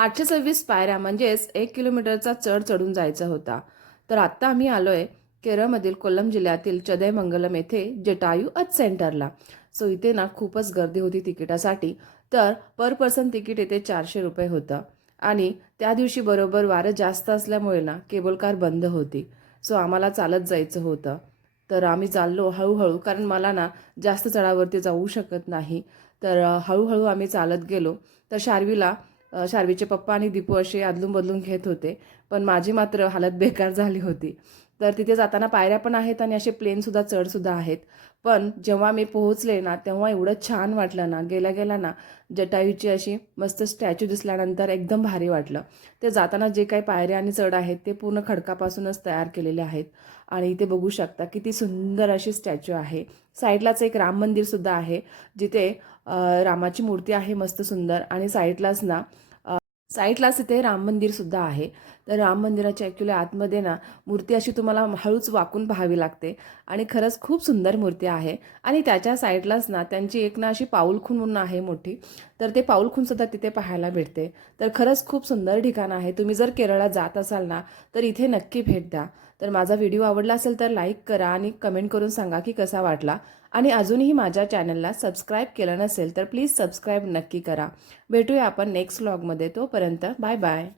826 पायऱ्या म्हणजेच 1 किलोमीटरचा चढ चढून जायचा होता. तर आत्ता आम्ही आलोय केरळमधील कोल्लम जिल्ह्यातील चदैमंगलम येथे जटायू अर्थ सेंटरला. सो इथे ना खूपच गर्दी होती तिकिटासाठी. तर पर पर्सन तिकीट इथे 400 रुपये होतं आणि त्या दिवशी बरोबर वारं जास्त असल्यामुळे ना केबल कार बंद होती. सो आम्हाला चालत जायचं होतं. तर आम्ही चाललो हळूहळू, कारण मला ना जास्त चढावरती जाऊ शकत नाही. तर हळूहळू आम्ही चालत गेलो. तर शार्वीचे पप्पा आणि दीपू असे अदलून बदलून घेत होते, पण माझी मात्र हालत बेकार झाली होती. तर तिथे जाताना पायऱ्या पण आहेत आणि असे प्लेनसुद्धा चढसुद्धा आहेत. पण जेव्हा मी पोहोचले ना, तेव्हा एवढं छान वाटलं ना, गेल्या गेल्या ना जटायूची अशी मस्त स्टॅच्यू दिसल्यानंतर एकदम भारी वाटलं. ते जाताना जे काही पायऱ्या आणि चढ आहेत ते पूर्ण खडकापासूनच तयार केलेले आहेत. आणि इथे बघू शकता किती सुंदर अशी स्टॅच्यू आहे. साईडलाच एक राम मंदिरसुद्धा आहे, जिथे रामाची मूर्ती आहे मस्त सुंदर. आणि साईडलाच इथे राम मंदिर सुद्धा आहे. तर राम मंदिराच्या ॲक्च्युली आतमध्ये ना मूर्ती अशी तुम्हाला हळूच वाकून पाहावी लागते आणि खरंच खूप सुंदर मूर्ती आहे. आणि त्याच्या साईडलाच ना त्यांची एक ना अशी पाऊलखूण म्हणून आहे मोठी. तर ते पाऊलखूणसुद्धा तिथे पाहायला भेटते. तर खरंच खूप सुंदर ठिकाण आहे. तुम्ही जर केरळला जात असाल ना, तर इथे नक्की भेट द्या. तर माझा व्हिडिओ आवडला असेल तर लाईक करा आणि कमेंट करून सांगा की कसा वाटला. आणि अजूनही माझ्या चॅनलला सबस्क्राईब केलं नसेल तर प्लीज सबस्क्राईब नक्की करा. भेटूया आपण नेक्स्ट व्लॉगमध्ये. तोपर्यंत बाय बाय.